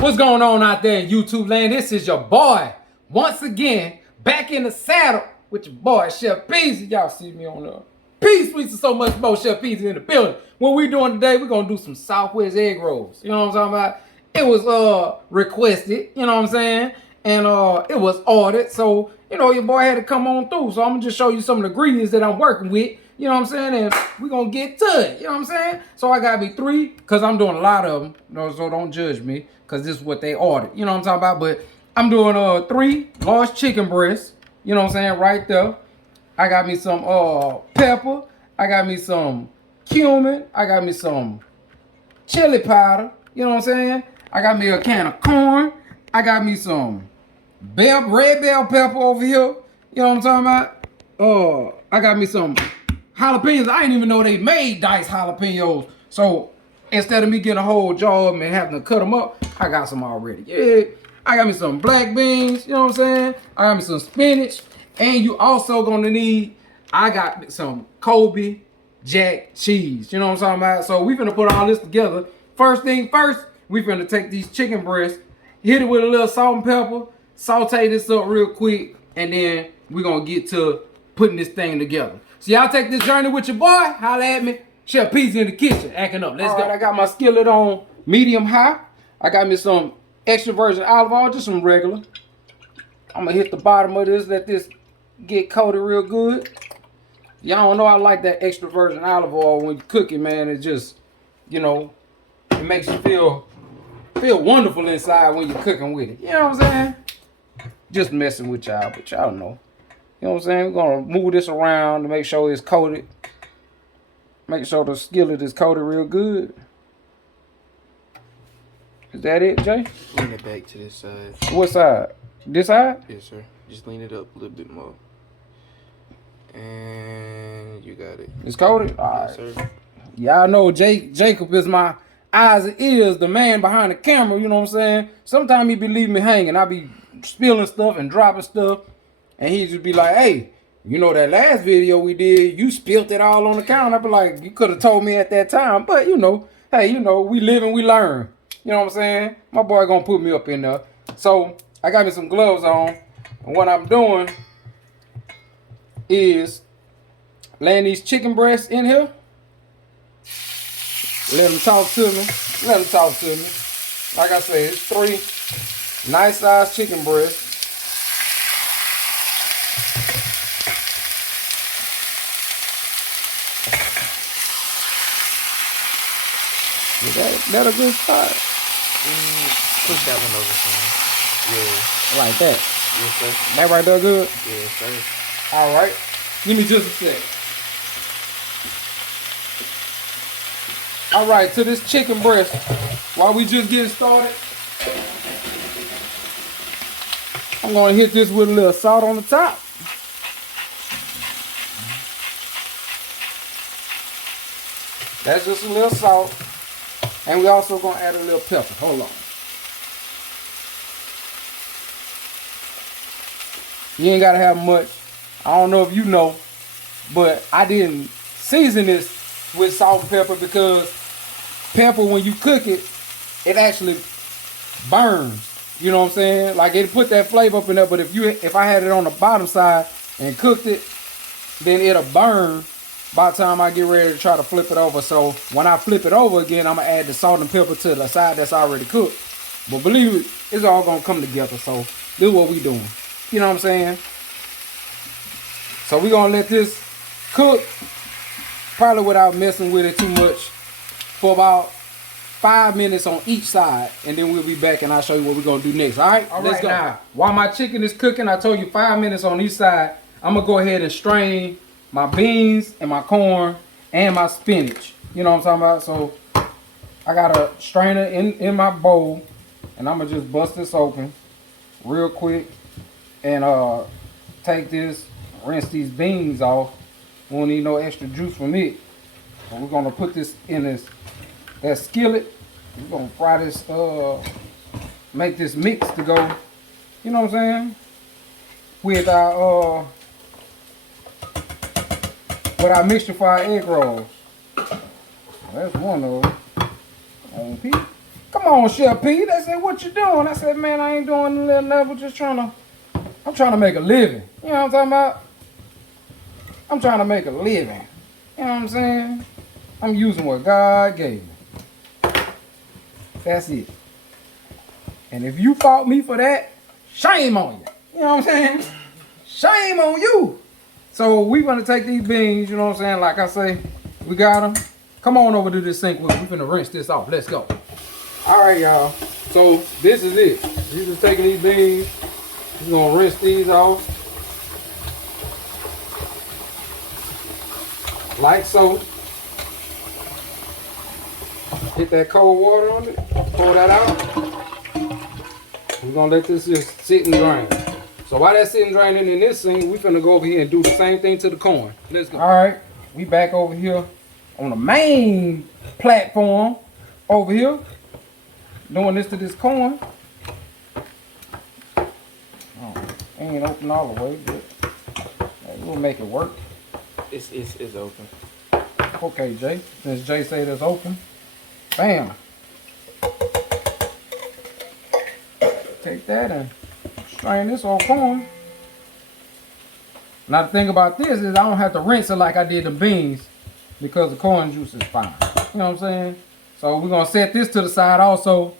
What's going on out there in YouTube land? This is your boy, once again, back in the saddle with your boy, Chef Peasy. Y'all see me on the Peace, sweets and so much more. Chef Peasy in the building. What we doing today, we're going to do some Southwest egg rolls. You know what I'm talking about? It was requested, you know what I'm saying? And it was ordered. So, you know, your boy had to come on through. So I'm going to just show you some of the ingredients that I'm working with. You know what I'm saying? And we're going to get to it. You know what I'm saying? So I got me 3, because I'm doing a lot of them. So don't judge me, because this is what they ordered. You know what I'm talking about? But I'm doing 3 large chicken breasts. You know what I'm saying? Right there. I got me some pepper. I got me some cumin. I got me some chili powder. You know what I'm saying? I got me a can of corn. I got me some red bell pepper over here. You know what I'm talking about? I got me some jalapenos. I didn't even know they made diced jalapenos. So instead of me getting a whole jar of them and having to cut them up, I got some already. Yeah. I got me some black beans. You know what I'm saying? I got me some spinach. And you also gonna need, I got some Kobe Jack cheese. You know what I'm talking about? So we finna put all this together. First thing first, we finna take these chicken breasts, hit it with a little salt and pepper, saute this up real quick, and then we gonna get to putting this thing together. So y'all take this journey with your boy, holla at me. Chef Peasy in the kitchen, acting up. Let's go. I got my skillet on medium high. I got me some extra virgin olive oil, just some regular. I'm gonna hit the bottom of this, let this get coated real good. Y'all don't know I like that extra virgin olive oil when you cook it, man. It just, you know, it makes you feel wonderful inside when you're cooking with it. You know what I'm saying? Just messing with y'all, but y'all know. You know what I'm saying? We're gonna move this around to make sure it's coated. Make sure the skillet is coated real good. Is that it, Jay? Lean it back to this side. What side? This side? Yes, sir. Just lean it up a little bit more. And you got it. It's coated? All right. Yes, sir. Y'all know Jacob is my eyes and ears, the man behind the camera, you know what I'm saying? Sometimes he be leaving me hanging. I be spilling stuff and dropping stuff. And he just be like, hey, you know that last video we did, you spilled it all on the counter. I be like, you could have told me at that time. But, you know, hey, you know, we live and we learn. You know what I'm saying? My boy gonna put me up in there. So, I got me some gloves on. And what I'm doing is laying these chicken breasts in here. Let them talk to me. Let them talk to me. Like I said, it's 3 nice sized chicken breasts. Is that a good spot? Push that one over some. Yeah. Like that. Yes, sir. That right there good? Yes, sir. All right. Give me just a sec. All right, to this chicken breast, while we just getting started, I'm gonna hit this with a little salt on the top. That's just a little salt. And we also gonna add a little pepper. Hold on. You ain't gotta have much. I don't know if you know, but I didn't season this with salt and pepper because pepper, when you cook it, it actually burns. You know what I'm saying? Like it put that flavor up in there, but if I had it on the bottom side and cooked it, then it'll burn by the time I get ready to try to flip it over. So when I flip it over again, I'm gonna add the salt and pepper to the side that's already cooked. But believe it, it's all gonna come together. So this is what we doing. You know what I'm saying? So we're gonna let this cook, probably without messing with it too much, for about 5 minutes on each side, and then we'll be back and I'll show you what we're gonna do next. All right, let's go. Now, while my chicken is cooking, I told you 5 minutes on each side. I'm gonna go ahead and strain my beans and my corn and my spinach. You know what I'm talking about? So I got a strainer in my bowl, and I'm gonna just bust this open real quick and take this, rinse these beans off. We don't need no extra juice from it. So we're gonna put this in that skillet. We're gonna fry this, make this mix to go, you know what I'm saying, with our mixture for our egg rolls. That's one of them. On P. Come on, Chef P. They said, what you doing? I said, man, I ain't doing nothing. Just I'm trying to make a living. You know what I'm talking about? I'm trying to make a living. You know what I'm saying? I'm using what God gave me. That's it. And if you fought me for that, shame on you. You know what I'm saying? Shame on you. So we gonna take these beans, you know what I'm saying? Like I say, we got them. Come on over to this sink with me. We finna rinse this off. Let's go. All right, y'all. So this is it. You just taking these beans. You're gonna rinse these off. Like so. Get that cold water on it. Pour that out. We're gonna let this just sit and drain. So while that's sitting draining in this sink, we finna go over here and do the same thing to the corn. Let's go. All right, we back over here on the main platform over here, doing this to this corn. Oh, ain't open all the way, but we'll make it work. It's open. Okay, Jay. Since Jay said it's open, bam. Take that and strain this old corn. Now the thing about this is I don't have to rinse it like I did the beans because the corn juice is fine. You know what I'm saying? So we're gonna set this to the side also.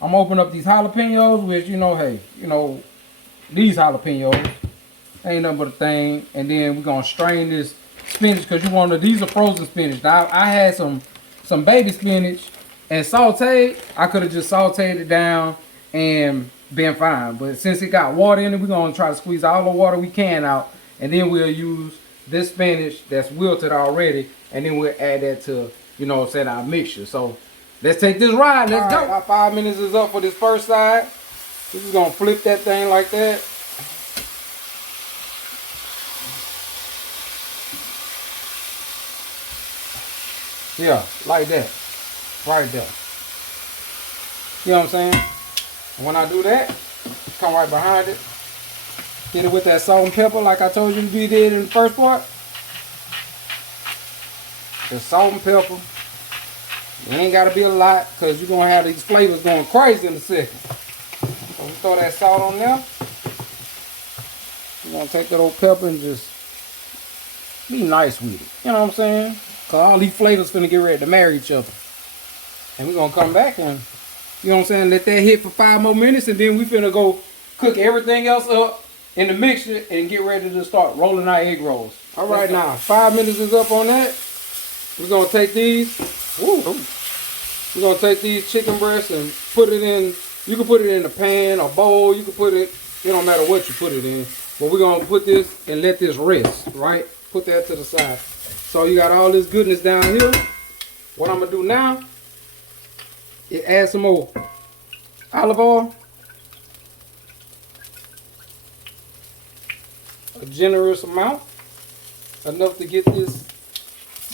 I'm gonna open up these jalapenos, which hey, these jalapenos ain't nothing but a thing. And then we're gonna strain this spinach because these are frozen spinach. Now I had some baby spinach and sauteed. I could have just sauteed it down and been fine, but since it got water in it, we're gonna try to squeeze all the water we can out, and then we'll use this spinach that's wilted already, and then we'll add that to our mixture. So let's take this ride. Let's go. Our 5 minutes is up for this first side. We're just gonna flip that thing like that. Yeah, like that, right there. You know what I'm saying? When I do that, come right behind it. Hit it with that salt and pepper like I told you to be did in the first part. The salt and pepper. It ain't got to be a lot because you're going to have these flavors going crazy in a second. So we throw that salt on there. We're going to take that old pepper and just be nice with it. You know what I'm saying? Because all these flavors finna get ready to marry each other. And we're going to come back and let that hit for 5 more minutes, and then we finna go cook everything else up in the mixture and get ready to start rolling our egg rolls. All right, now 5 minutes is up on that. We're gonna take these. We're gonna take these chicken breasts and put it in. You can put it in a pan or bowl. You can put it. It don't matter what you put it in. But we're gonna put this and let this rest. Right? Put that to the side. So you got all this goodness down here. What I'm gonna do now? Add some more olive oil, a generous amount, enough to get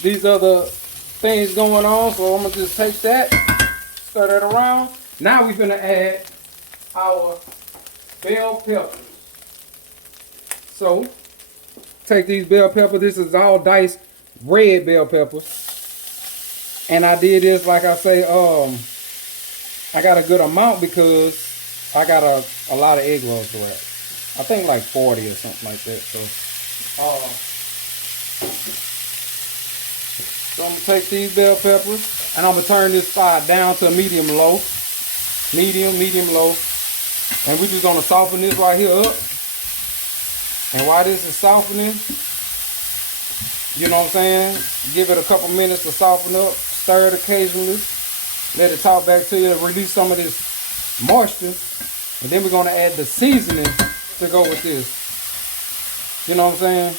these other things going on. So I'm gonna just take that, stir that around. Now we're gonna add our bell peppers. So take these bell peppers. This is all diced red bell peppers, and I did this like I say. I got a good amount because I got a lot of egg rolls to wrap. I think like 40 or something like that. So I'm gonna take these bell peppers and I'm gonna turn this fire down to a medium low, medium low, and we're just gonna soften this right here up. And while this is softening, you know what I'm saying? Give it a couple minutes to soften up. Stir it occasionally. Let it talk back to you to release some of this moisture. And then we're going to add the seasoning to go with this. You know what I'm saying?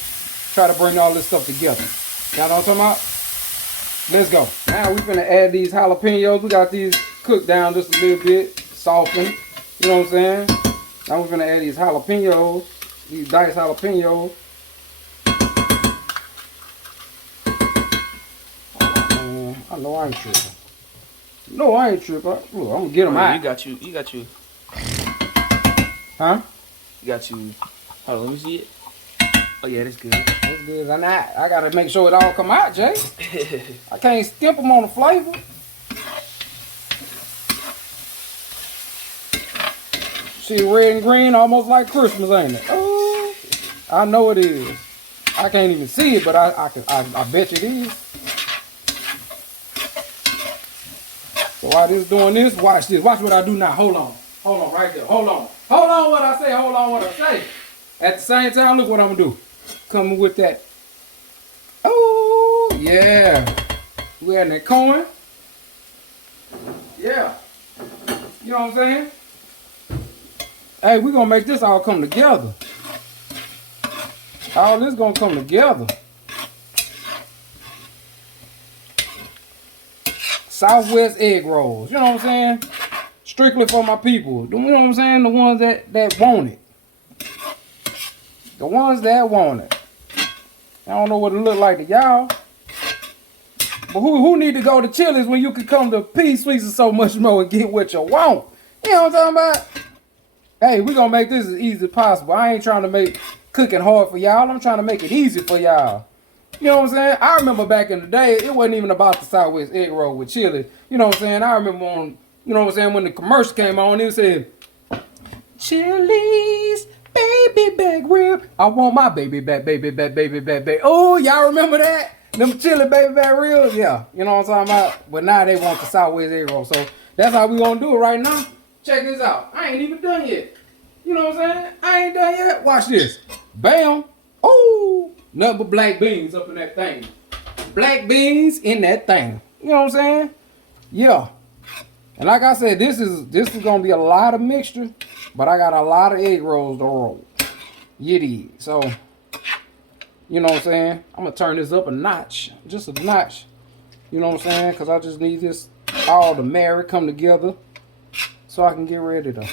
Try to bring all this stuff together. Y'all know what I'm talking about? Let's go. Now we're going to add these jalapenos. We got these cooked down just a little bit. Softened. You know what I'm saying? Now we're going to add these jalapenos. These diced jalapenos. I know I ain't tripping. No, I ain't tripping. Look, I'm gonna get them out. You got you. Huh? You got you. Hold on, let me see it. Oh yeah, that's good. That's good. I gotta make sure it all come out, Jay. I can't stimp them on the flavor. Shit, red and green, almost like Christmas, ain't it? Oh, I know it is. I can't even see it, but I bet you it is. So while this doing this, watch this. Watch what I do now. Hold on, right there. Hold on, what I say. Hold on, what I say. At the same time, look what I'm gonna do. Coming with that. Oh yeah, we adding that corn. Yeah, you know what I'm saying? Hey, we're gonna make this all come together. All this gonna come together. Southwest egg rolls, you know what I'm saying? Strictly for my people. You know what I'm saying? The ones that want it. The ones that want it. I don't know what it look like to y'all. But who need to go to Chili's when you could come to P Sweets and so much more and get what you want? You know what I'm talking about? Hey, we gonna make this as easy as possible. I ain't trying to make cooking hard for y'all. I'm trying to make it easy for y'all. You know what I'm saying? I remember back in the day, it wasn't even about the Southwest egg roll with chili. You know what I'm saying? I remember on, you know what I'm saying, when the commercial came on, it said, Chili's baby back rib. I want my baby back, baby back, baby back, baby. Oh, y'all remember that? Them chili baby back ribs? Yeah. You know what I'm talking about? But now they want the Southwest egg roll. So that's how we gonna do it right now. Check this out. I ain't even done yet. You know what I'm saying? I ain't done yet. Watch this. Bam. Oh, nothing but black beans up in that thing. Black beans in that thing. You know what I'm saying? Yeah. And like I said, this is gonna be a lot of mixture, but I got a lot of egg rolls to roll. Yiddy. So, you know what I'm saying? I'm gonna turn this up a notch. Just a notch. You know what I'm saying? Because I just need this all to marry, come together, so I can get ready to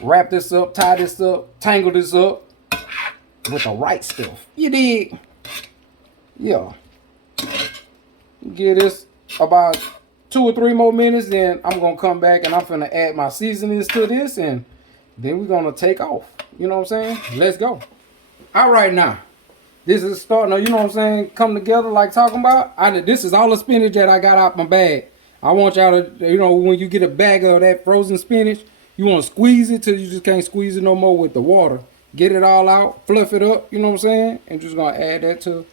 wrap this up, tie this up, tangle this up with the right stuff. You dig? Yeah. Give this about 2 or 3 more minutes, then I'm gonna come back and I'm finna add my seasonings to this, and then we're gonna take off. You know what I'm saying? Let's go. All right, now this is starting to, you know what I'm saying, come together like talking about. This is all the spinach that I got out my bag. I want y'all to, you know, when you get a bag of that frozen spinach, you want to squeeze it till you just can't squeeze it no more with the water. Get it all out, fluff it up, you know what I'm saying? And just gonna add that to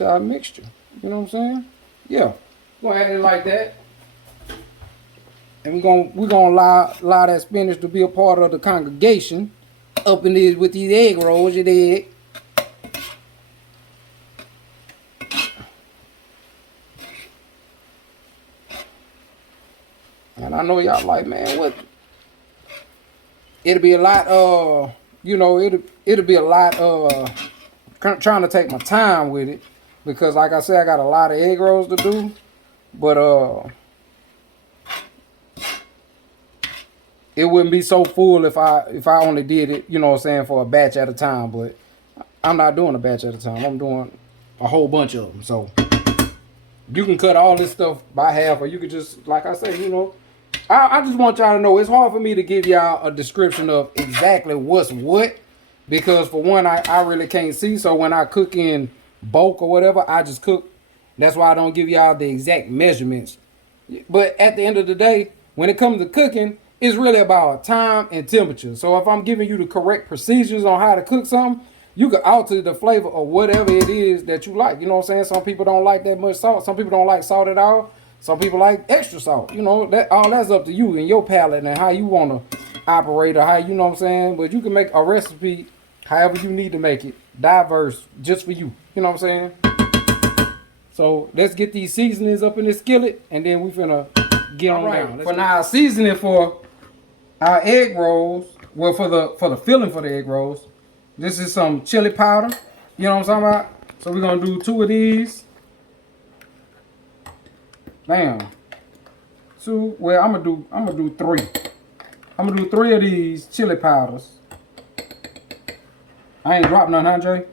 our mixture. You know what I'm saying? Yeah. We're gonna add it like that. And we're gonna allow that spinach to be a part of the congregation up in these with these egg rolls, you dig? And I know y'all like, man, what? It'll be a lot, you know, it'll be a lot, trying to take my time with it. Because like I said, I got a lot of egg rolls to do. But, it wouldn't be so full if I only did it, you know what I'm saying, for a batch at a time. But I'm not doing a batch at a time. I'm doing a whole bunch of them. So you can cut all this stuff by half, or you could just, like I said, you know, I just want y'all to know it's hard for me to give y'all a description of exactly what's what, because for one, I really can't see. So when I cook in bulk or whatever, I just cook. That's why I don't give y'all the exact measurements. But at the end of the day, when it comes to cooking, it's really about time and temperature. So if I'm giving you the correct procedures on how to cook something, you can alter the flavor of whatever it is that you like. You know what I'm saying? Some people don't like that much salt. Some people don't like salt at all. Some people like extra salt. You know, that's up to you and your palate and how you want to operate, or how, you know what I'm saying? But you can make a recipe however you need to make it, diverse, just for you. You know what I'm saying? So let's get these seasonings up in this skillet, and then we finna get on down. For now, seasoning for our egg rolls, well, for the filling for the egg rolls, this is some chili powder. You know what I'm talking about? So we're gonna do 2 of these. Bam. 2. Well, I'm gonna do 3. I'm gonna do 3 of these chili powders. I ain't dropping none, huh, Jay?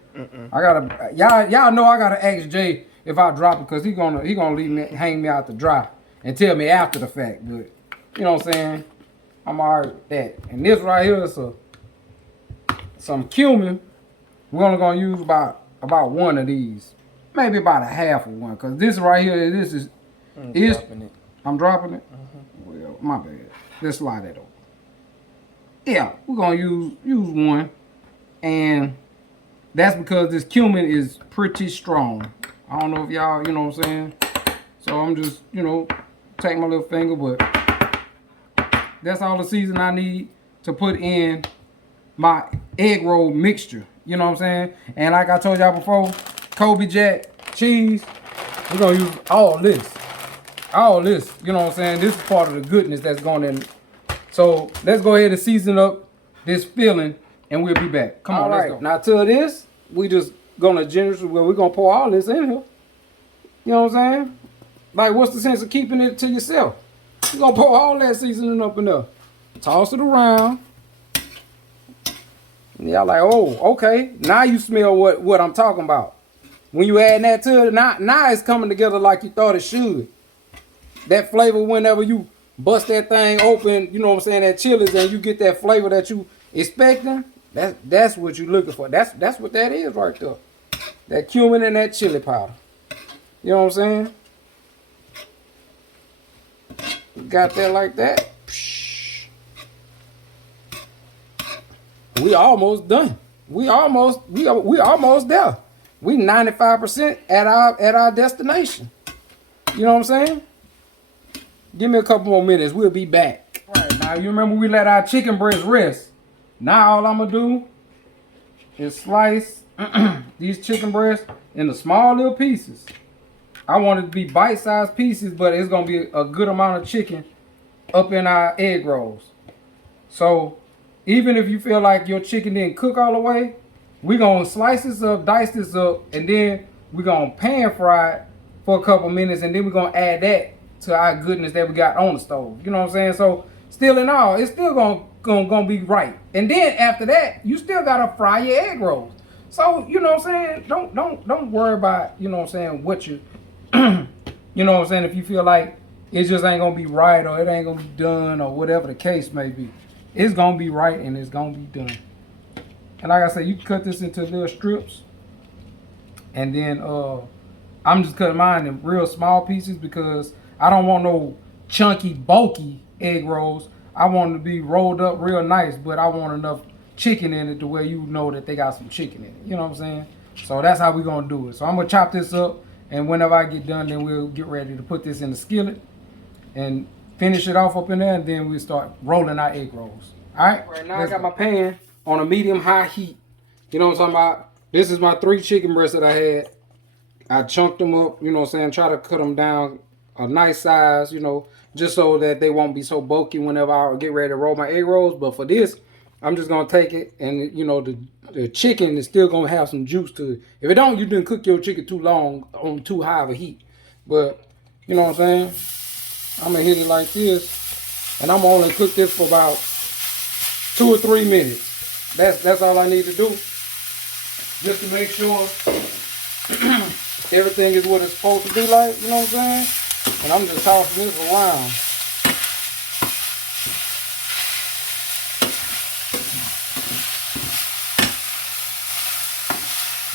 I gotta, y'all know I gotta ask Jay if I drop it, because he gonna leave me, hang me out to dry and tell me after the fact. But you know what I'm saying? I'm alright with that. And this right here is some cumin. We're only gonna use about 1 of these, maybe about a half of one, because this right here, this is dropping it. I'm dropping it. Well, my bad. Let's slide that over. Yeah, we're gonna use one, and that's because this cumin is pretty strong. I don't know if y'all, you know what I'm saying. So I'm just, take my little finger, but that's all the season I need to put in my egg roll mixture. You know what I'm saying? And like I told y'all before, Kobe Jack cheese, we're gonna use all this. All this, you know what I'm saying? This is part of the goodness that's going in. So let's go ahead and season up this filling and we'll be back. Come on, let's go. Now to this, we just gonna we're gonna pour all this in here. You know what I'm saying? Like, what's the sense of keeping it to yourself? You're gonna pour all that seasoning up in there. Toss it around. And y'all like, oh, okay. Now you smell what I'm talking about. When you add that to it, now it's coming together like you thought it should. That flavor, whenever you bust that thing open, you know what I'm saying, that chilies, and you get that flavor that you expecting, that's what you're looking for. That's what that is right there. That cumin and that chili powder. You know what I'm saying? Got that like that. We almost done. We almost there. We 95% at our destination. You know what I'm saying? Give me a couple more minutes. We'll be back. All right, now you remember we let our chicken breast rest. Now all I'm gonna do is slice these chicken breasts into small little pieces. I want it to be bite-sized pieces, but it's gonna be a good amount of chicken up in our egg rolls. So even if you feel like your chicken didn't cook all the way, we're gonna slice this up, dice this up, and then we're gonna pan fry it for a couple minutes, and then we're gonna add that to our goodness that we got on the stove. You know what I'm saying? So still in all, it's still gonna be right. And then after that, you still gotta fry your egg rolls. So you know what I'm saying? Don't worry about, you know what I'm saying, what you you know what I'm saying, if you feel like it just ain't gonna be right or it ain't gonna be done or whatever the case may be. It's gonna be right and it's gonna be done. And like I said, you can cut this into little strips. And then I'm just cutting mine in real small pieces because I don't want no chunky, bulky egg rolls. I want them to be rolled up real nice, but I want enough chicken in it to where you know that they got some chicken in it. You know what I'm saying? So that's how we're gonna do it. So I'm gonna chop this up, and whenever I get done, then we'll get ready to put this in the skillet and finish it off up in there, and then we'll start rolling our egg rolls. All right? Right now I got my pan on a medium-high heat. You know what I'm talking about? This is my 3 chicken breasts that I had. I chunked them up, you know what I'm saying, try to cut them down a nice size, you know, just so that they won't be so bulky whenever I get ready to roll my egg rolls. But for this, I'm just going to take it, and, you know, the chicken is still going to have some juice to it. If it don't, you didn't cook your chicken too long on too high of a heat. But, you know what I'm saying, I'm going to hit it like this, and I'm going to only cook this for about 2 or 3 minutes. That's all I need to do, just to make sure everything is what it's supposed to be like, you know what I'm saying? And I'm just tossing this around.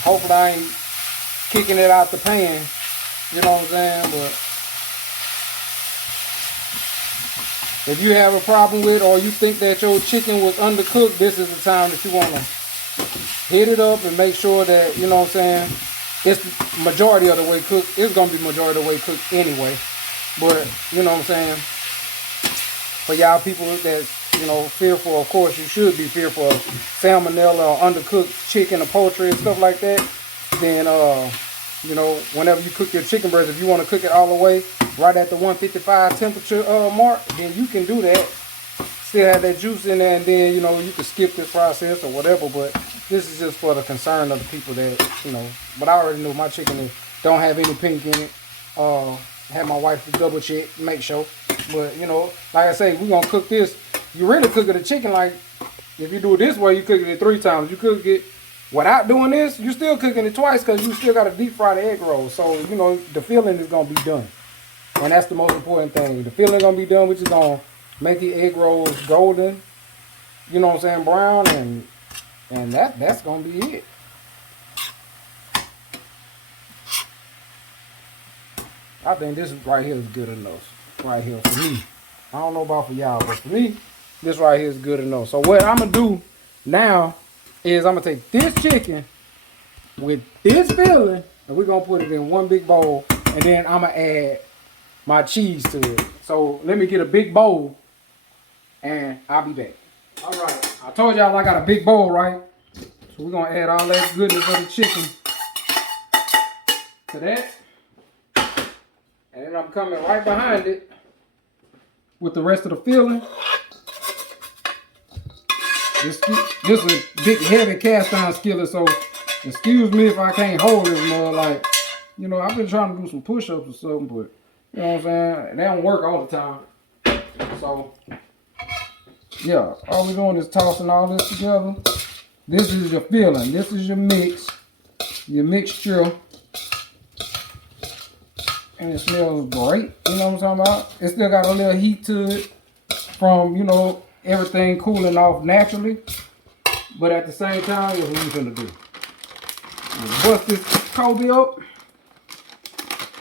Hopefully I ain't kicking it out the pan, you know what I'm saying? But if you have a problem with, or you think that your chicken was undercooked, this is the time that you want to hit it up and make sure that, you know what I'm saying, it's majority of the way cooked. It's going to be majority of the way cooked anyway. But, you know what I'm saying, for y'all people that, you know, fearful, of course you should be fearful of salmonella or undercooked chicken or poultry and stuff like that, then, you know, whenever you cook your chicken breast, if you want to cook it all the way right at the 155 temperature mark, then you can do that. Still have that juice in there, and then, you know, you can skip this process or whatever. But this is just for the concern of the people that, you know. But I already know my chicken don't have any pink in it. Had my wife to double check, make sure. But, you know, like I say, we're going to cook this. You really cooking the chicken like, if you do it this way, you cooking it 3 times. You cook it without doing this, you still cooking it twice because you still got to deep fry the egg roll. So, you know, the filling is going to be done. And that's the most important thing. The filling is going to be done, which is going to make the egg rolls golden, you know what I'm saying, brown, and that's going to be it. I think this right here is good enough right here for me. I don't know about for y'all, but for me, This right here is good enough. So what I'm gonna do now is I'm gonna take this chicken with this filling and we're gonna put it in one big bowl, and then I'm gonna add my cheese to it. So let me get a big bowl and I'll be back. All right, I told y'all I got a big bowl, right? So we're gonna add all that goodness of the chicken to that. And then I'm coming right behind it with the rest of the filling. This is a big heavy cast iron skillet, so excuse me if I can't hold this more. Like, you know, I've been trying to do some push-ups or something, but you know what I'm saying? They don't work all the time. So yeah, all we're doing is tossing all this together. This is your filling. This is your mix, your mixture. And it smells great. You know what I'm talking about? It still got a little heat to it from, you know, everything cooling off naturally. But at the same time, what we gonna do? Bust this Kobe up.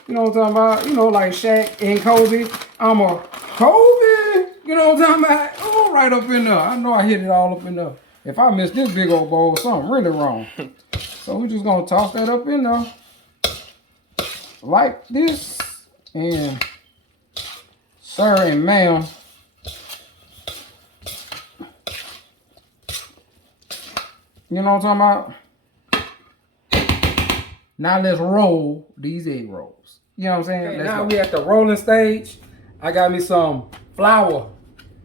You know what I'm talking about? You know, like Shaq and Kobe. I'm a Kobe. You know what I'm talking about? Oh, right up in there. I know I hit it all up in there. If I miss this big old bowl, something really wrong. So we're just gonna toss that up in there. Like this. And sir and ma'am. You know what I'm talking about? Now let's roll these egg rolls. You know what I'm saying? Okay, now we at the rolling stage. I got me some flour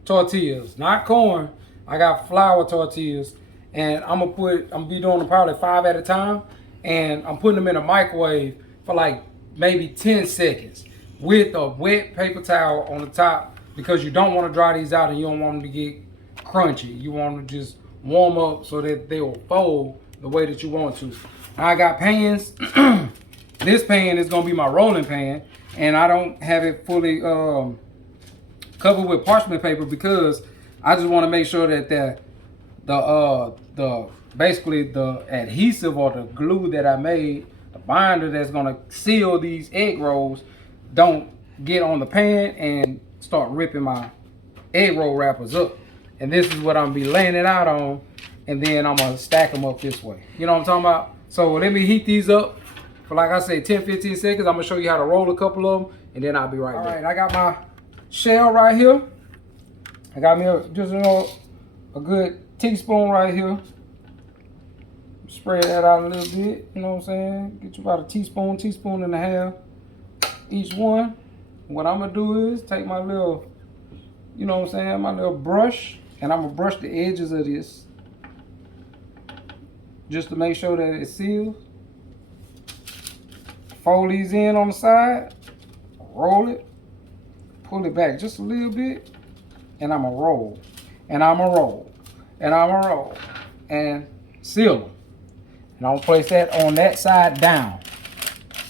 tortillas, not corn. I got flour tortillas, and I'm gonna be doing them probably 5 at a time, and I'm putting them in a microwave for like maybe 10 seconds with a wet paper towel on the top, because you don't want to dry these out and you don't want them to get crunchy. You want them to just warm up so that they will fold the way that you want to. Now I got pans. This pan is gonna be my rolling pan, and I don't have it fully covered with parchment paper because I just want to make sure that the basically the adhesive or the glue that I made, the binder that's gonna seal these egg rolls, don't get on the pan and start ripping my egg roll wrappers up. And this is what I'm gonna be laying it out on, and then I'm gonna stack them up this way. You know what I'm talking about? So let me heat these up for, like I said, 10-15 seconds. I'm gonna show you how to roll a couple of them, and then I'll be right back. All right, I got my shell right here. I got me a good teaspoon right here. Spread that out a little bit, you know what I'm saying? Get you about a teaspoon and a half each one. What I'm gonna do is take my little, you know what I'm saying, my little brush, and I'm gonna brush the edges of this just to make sure that it seals. Fold these in on the side, roll it, pull it back just a little bit, and I'm gonna roll, and I'm gonna roll, and I'm gonna roll, and seal them. And I'm gonna place that on that side down.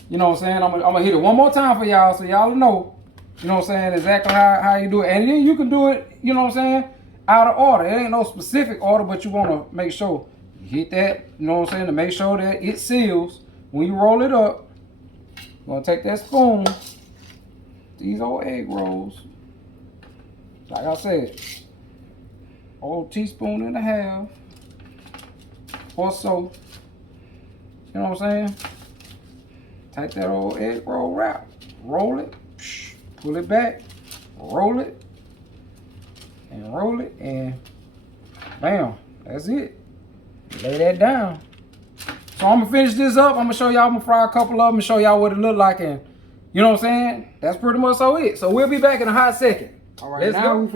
You know what I'm saying? I'm gonna hit it one more time for y'all so y'all know, you know what I'm saying, exactly how you do it. And then you can do it, you know what I'm saying, out of order. It ain't no specific order, but you wanna make sure you hit that, you know what I'm saying, to make sure that it seals. When you roll it up, you're gonna take that spoon, these old egg rolls, like I said, old teaspoon and a half or so. You know what I'm saying? Take that old egg roll wrap, roll it, pull it back, roll it, and bam, that's it. Lay that down. So I'm gonna finish this up. I'm gonna show y'all, I'm gonna fry a couple of them and show y'all what it look like, and you know what I'm saying? That's pretty much so it. So we'll be back in a hot second. All right, now I'm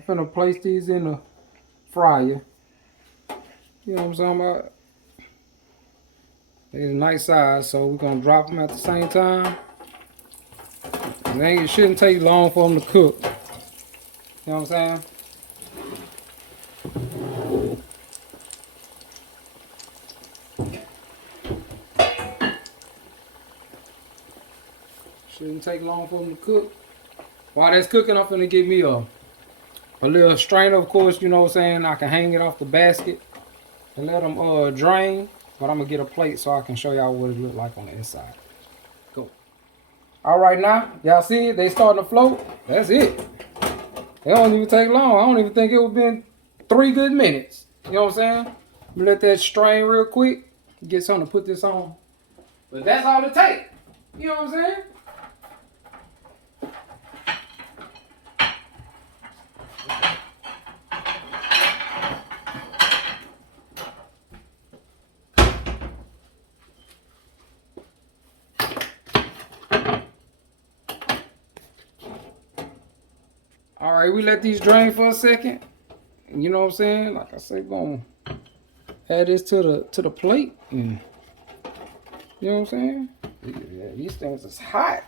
finna place these in the fryer. You know what I'm talking about? They're a nice size, so we're gonna drop them at the same time. And it shouldn't take long for them to cook. You know what I'm saying? Shouldn't take long for them to cook. While that's cooking, I'm finna give me a little strainer, of course, you know what I'm saying? I can hang it off the basket and let them drain. But I'm gonna get a plate so I can show y'all what it look like on the inside. Go. All right, now, y'all see it? They starting to float. That's it. It don't even take long. I don't even think it would been 3 good minutes. You know what I'm saying? Let that strain real quick. Get something to put this on. But that's all it takes. You know what I'm saying? All right, we let these drain for a second. You know what I'm saying? Like I said, gonna add this to the plate. And, you know what I'm saying? Yeah, these things is hot.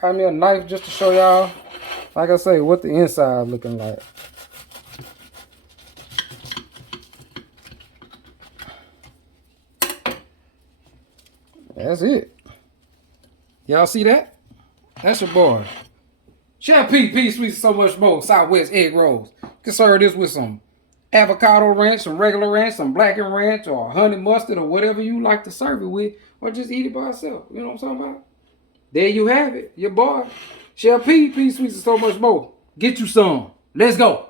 Got me a knife just to show y'all, like I say, what the inside looking like. That's it. Y'all see that? That's your boy. Chef P, sweets so much more. Southwest egg rolls. You can serve this with some avocado ranch, some regular ranch, some blackened ranch, or honey mustard, or whatever you like to serve it with, or just eat it by itself. You know what I'm talking about? There you have it. Your boy, Chef P, sweets so much more. Get you some. Let's go.